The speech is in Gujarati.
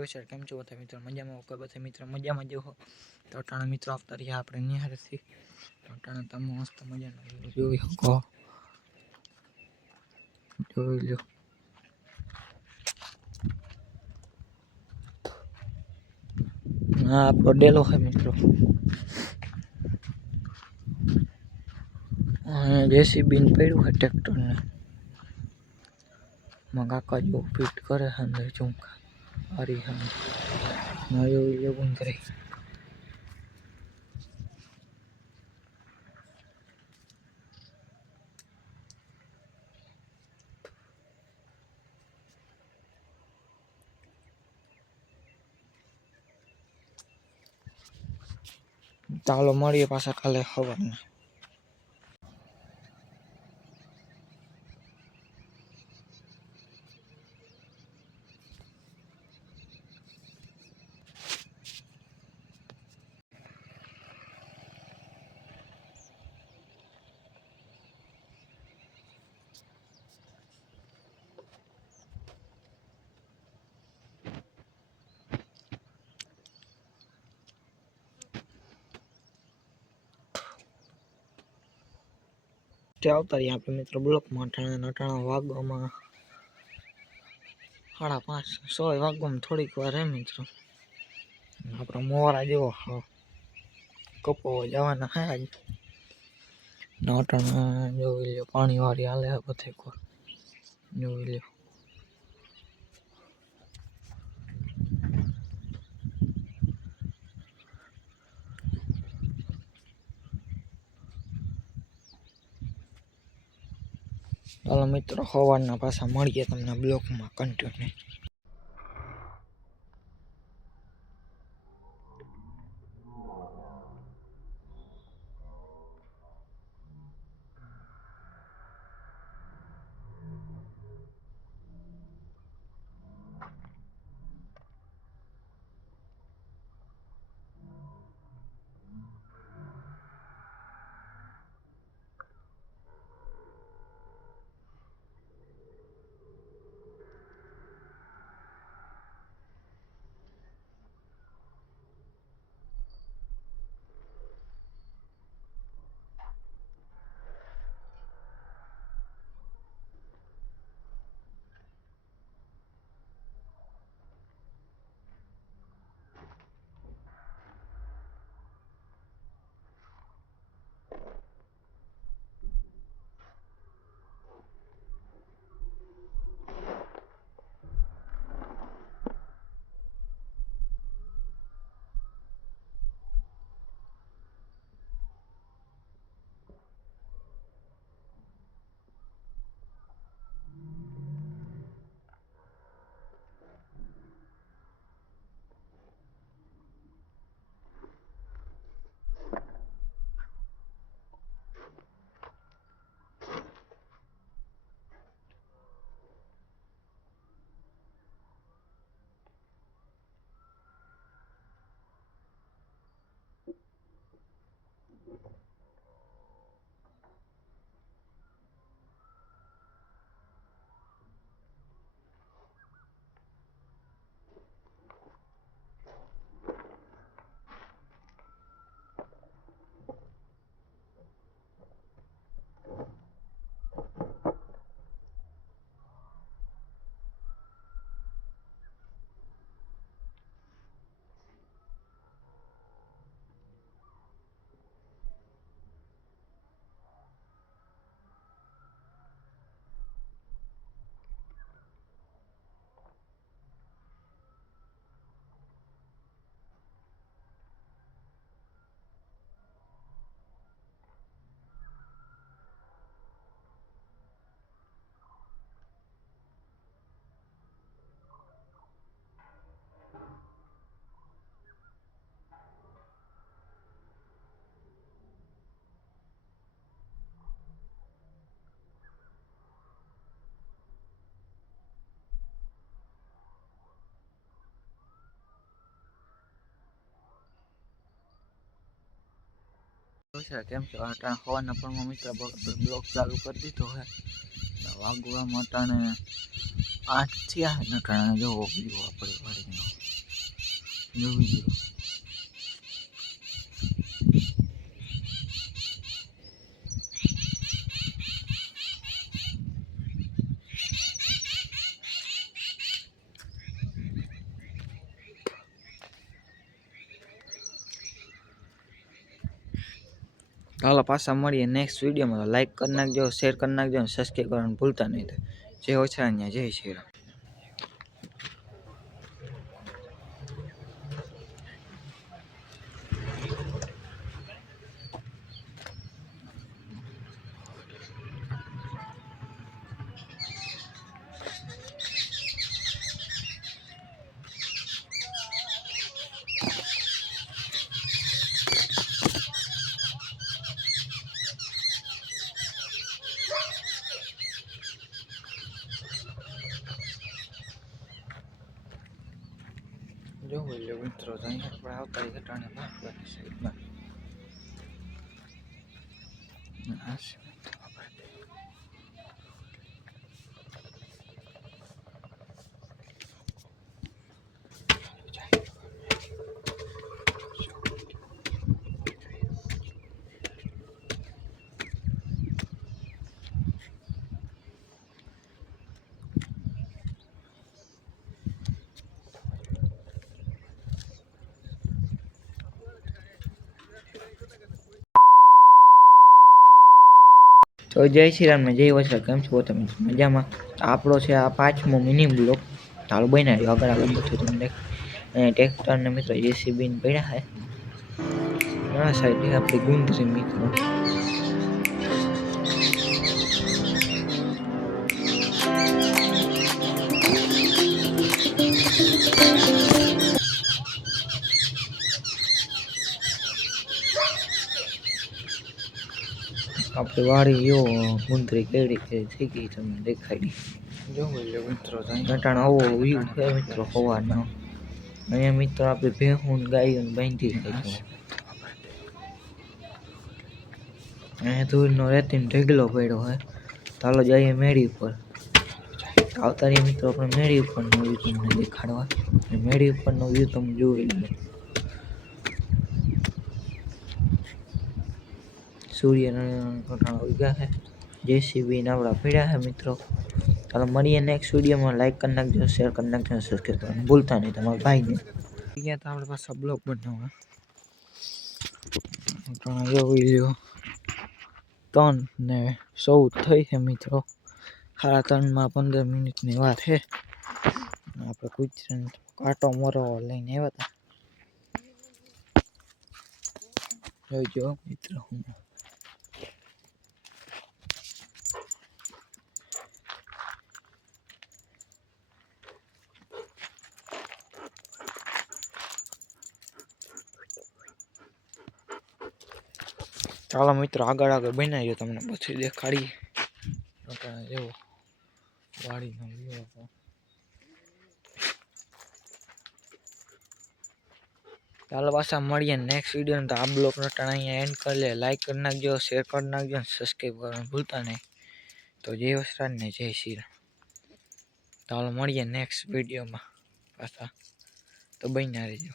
જય વિચાર કેમ છો બધા મિત્રો? મજામાં કે બધા મિત્રો મજામાં જ હો? તો અટાણા મિત્રો આવતા રહ્યા આપણે નિહાળથી. તો અટાણા તમે મસ્ત મજાનો જોઈ શકો, જોઈ લો. હા, આપણો ડેલો છે મિત્રો. જેસીબી ને પડ્યું છે ટ્રેક્ટરને. કાકા જો ફિટ કરે છે અંદર ચૂંકા હરી હા નયો એવું કરે. ચાલો મળીએ પાછા કાલે સવારના. આવતા રહ્યા આપણે મિત્રો બ્લોકમાં. અટાણા વાગવામાં 5:30 વાગવામાં થોડીક વાર હે મિત્રો. આપણો મોરા જેવો કપો જવાના હે આજ. અટાણા જોઈ લો પાણી વાળી હાલે બધે કોર જોઈ લો. ચાલો મિત્રો સવારના પાછા મળીએ તમને બ્લોકમાં કન્ટિન્યુ. કેમ છો? અટાણે સવારના પણ મિત્ર બ્લોક ચાલુ કરી દીધો હે. વાગવામાં અટાણે 8 થયા ને અટાણે જોવો વ્યૂ આપણે વાડીનો. જોઈ લો. હાલો પાછા મળીએ નેક્સ્ટ વિડીયોમાં. લાઈક કરી નાખજો, શેર કરી નાખજો અને સબસ્ક્રાઈબ કરવાનું ભૂલતા નહીં. જય ઓછરાણ્યા, જય શ્રી રામ. જો મિત્રો આપણે આવતા ઘટાડે સાઈડમાં તો જય શ્રી રામ ને જય વછરા. કેમ છો તમે? મજામાં. આપણો છે આ 5મો મિની બ્લોક. ચાલો બનાવ્યો આગળ બધું તમને દેખ. અહીંયા ટ્રેક્ટર ને મિત્રો જેસીબી ને પડ્યા છે. આ સાઈડ આપણી ગુંદરી મિત્રો. આપણી વાડી જો ગુંદરી કેવડી થઈ ગઈ તમને દેખાડી. જો મિત્રો ઘટાણો આવો વ્યૂ છે મિત્રો સવારનો. અહીંયા મિત્રો આપણે ભેહું ગાયું બાંધી રાખી. અહીંયા ધૂળનો રેતીનો ઢગલો પડ્યો હોય. ચાલો જઈએ મેળી ઉપર. આવતા રહ્યા મિત્રો આપણે મેળી ઉપરનો વ્યૂ તમને દેખાડવા. મેળી ઉપરનો વ્યૂ તમે જોઈ લો. સૂર્યનારાયણ ઘટાડો ઉગ્યા છે. જેસીબી નાવડા પડ્યા છે મિત્રો. ચાલો મળીએ નેક્સ્ટ વિડીયોમાં. લાઈક કરી નાખજો, શેર કરી નાખજો, સબસ્ક્રાઈબ કરવાનું ભૂલતા નહીં તમારા ભાઈને. અહીંયા તો આપણે પાછા બ્લોગ બનાવવા જોઈ લ્યો. 3 ને 14 થઈ છે મિત્રો. 3:30 15 મિનિટની વાત છે. આપણે કુતરાને કાંટો મરવા લઈને આવ્યા હતા. જોઈજો મિત્રો. ચાલો મિત્રો આગળ બનાવીએ તમને પછી દેખાડીએ. જેવો વાડીનો વ્યૂ હતો. ચાલો પાછા મળીએ નેક્સ્ટ વિડીયો. તો આ બ્લોગનો ટાણા અહીંયા એન્ડ કરી લે. લાઈક કરી નાખજો, શેર કરી નાખજો અને સબસ્ક્રાઈબ કરવાનું ભૂલતા નહીં. તો જય વસરાજ ને જય શ્રી રામ. ચાલો મળીએ નેક્સ્ટ વિડીયોમાં પાછા. તો બન્યા રહેજો.